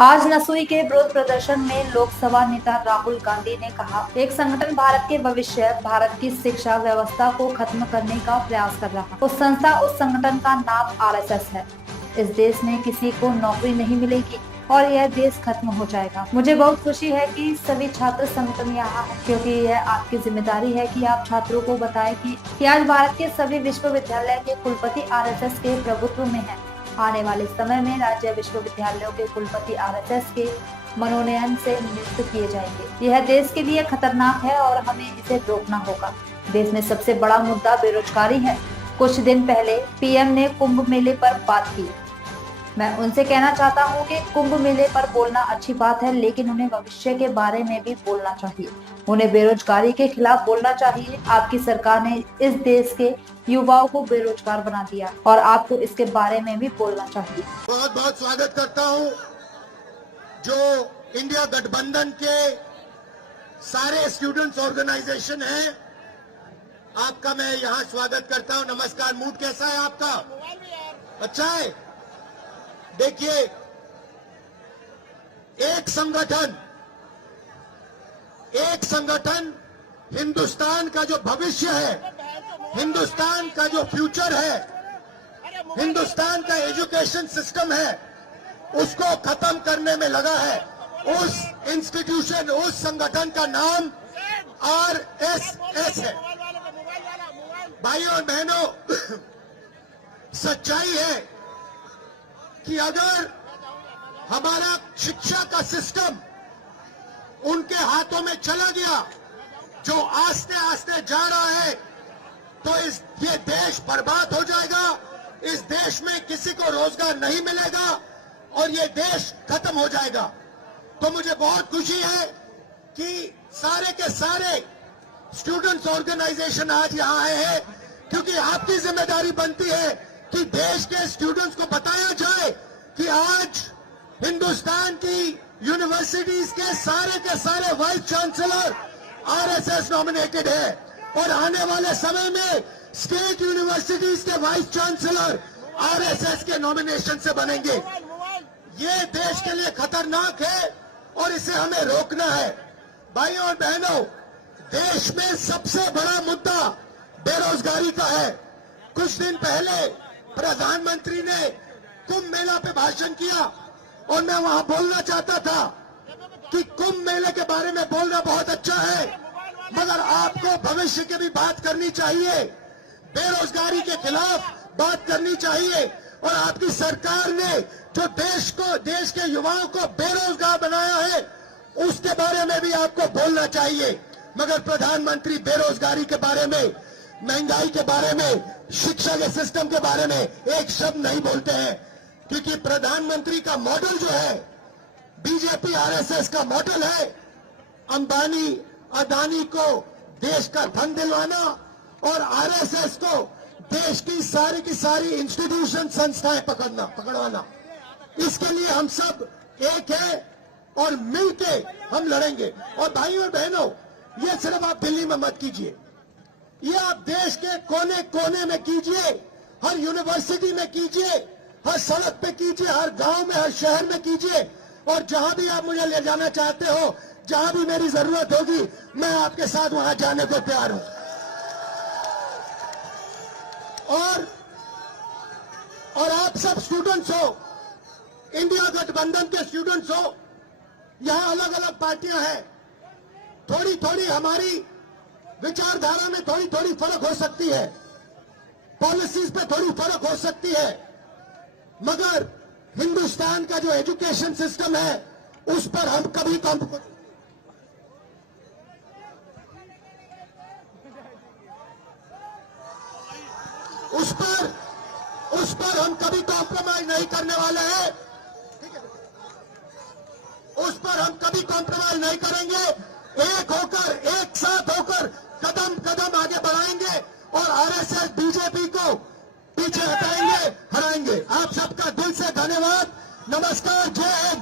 आज नसुई के विरोध प्रदर्शन में लोकसभा नेता राहुल गांधी ने कहा, एक संगठन भारत के भविष्य, भारत की शिक्षा व्यवस्था को खत्म करने का प्रयास कर रहा है। उस संगठन का नाम आरएसएस है। इस देश में किसी को नौकरी नहीं मिलेगी और यह देश खत्म हो जाएगा। मुझे बहुत खुशी है कि सभी छात्र संगठन यहाँ है, क्योंकि यह आपकी जिम्मेदारी है कि आप छात्रों को बताएं कि आज भारत के सभी विश्वविद्यालय के कुलपति आरएसएस के प्रभुत्व में है। आने वाले समय में राज्य विश्वविद्यालयों के कुलपति आरएसएस के मनोनयन से नियुक्त किए जाएंगे। यह देश के लिए खतरनाक है और हमें इसे रोकना होगा। देश में सबसे बड़ा मुद्दा बेरोजगारी है। कुछ दिन पहले पीएम ने कुंभ मेले पर बात की। मैं उनसे कहना चाहता हूं कि कुंभ मेले पर बोलना अच्छी बात है, लेकिन उन्हें भविष्य के बारे में भी बोलना चाहिए। उन्हें बेरोजगारी के खिलाफ बोलना चाहिए। आपकी सरकार ने इस देश के युवाओं को बेरोजगार बना दिया और आपको इसके बारे में भी बोलना चाहिए। बहुत बहुत स्वागत करता हूं जो इंडिया गठबंधन के सारे स्टूडेंट्स ऑर्गेनाइजेशन हैं, आपका मैं यहां स्वागत करता हूं। नमस्कार। मूड कैसा है आपका? अच्छा है। देखिए, एक संगठन हिंदुस्तान का जो भविष्य है, हिंदुस्तान का जो फ्यूचर है, हिंदुस्तान का एजुकेशन सिस्टम है, उसको खत्म करने में लगा है। उस इंस्टीट्यूशन, उस संगठन का नाम आरएसएस है। भाइयों और बहनों, सच्चाई है कि अगर हमारा शिक्षा का सिस्टम उनके हाथों में चला गया, जो आस्ते आस्ते जा रहा है, तो ये देश बर्बाद हो जाएगा। इस देश में किसी को रोजगार नहीं मिलेगा और ये देश खत्म हो जाएगा। तो मुझे बहुत खुशी है कि सारे के सारे स्टूडेंट्स ऑर्गेनाइजेशन आज यहां आए हैं, क्योंकि आपकी जिम्मेदारी बनती है कि देश के स्टूडेंट्स को बताया जाए कि आज हिंदुस्तान की यूनिवर्सिटीज के सारे वाइस चांसलर आरएसएस नॉमिनेटेड है और आने वाले समय में स्टेट यूनिवर्सिटीज के वाइस चांसलर आरएसएस के नॉमिनेशन से बनेंगे। ये देश के लिए खतरनाक है और इसे हमें रोकना है। भाइयों और बहनों, देश में सबसे बड़ा मुद्दा बेरोजगारी का है। कुछ दिन पहले प्रधानमंत्री ने कुंभ मेला पे भाषण किया और मैं वहां बोलना चाहता था कि कुंभ मेले के बारे में बोलना बहुत अच्छा है, मगर आपको भविष्य की भी बात करनी चाहिए। बेरोजगारी के खिलाफ बात करनी चाहिए और आपकी सरकार ने जो देश के युवाओं को बेरोजगार बनाया है, उसके बारे में भी आपको बोलना चाहिए। मगर प्रधानमंत्री बेरोजगारी के बारे में, महंगाई के बारे में, शिक्षा के सिस्टम के बारे में एक शब्द नहीं बोलते हैं, क्योंकि प्रधानमंत्री का मॉडल जो है, बीजेपी आरएसएस का मॉडल है, अंबानी अदानी को देश का धन दिलवाना और आरएसएस को देश की सारी इंस्टीट्यूशन, संस्थाएं पकड़वाना। इसके लिए हम सब एक है और मिलके हम लड़ेंगे। और भाइयों और बहनों, ये सिर्फ आप दिल्ली में मत कीजिए, ये आप देश के कोने कोने में कीजिए, हर यूनिवर्सिटी में कीजिए, हर सड़क पे कीजिए, हर गांव में, हर शहर में कीजिए। और जहां भी आप मुझे ले जाना चाहते हो, जहां भी मेरी जरूरत होगी, मैं आपके साथ वहां जाने को तैयार हूं। और आप सब स्टूडेंट्स हो, इंडिया गठबंधन के स्टूडेंट्स हो, यहां अलग अलग पार्टियां हैं, थोड़ी हमारी विचारधारा में थोड़ी फर्क हो सकती है, पॉलिसीज पे थोड़ी फर्क हो सकती है, मगर हिंदुस्तान का जो एजुकेशन सिस्टम है, उस पर हम कभी हम कभी कॉम्प्रोमाइज नहीं करने वाले हैं। उस पर हम कभी कॉम्प्रोमाइज नहीं करेंगे। एक होकर, एक साथ होकर कदम कदम आगे बढ़ाएंगे और आरएसएस बीजेपी को पीछे हटाएंगे, हराएंगे। आप सबका दिल से धन्यवाद। नमस्कार। जय हिंद।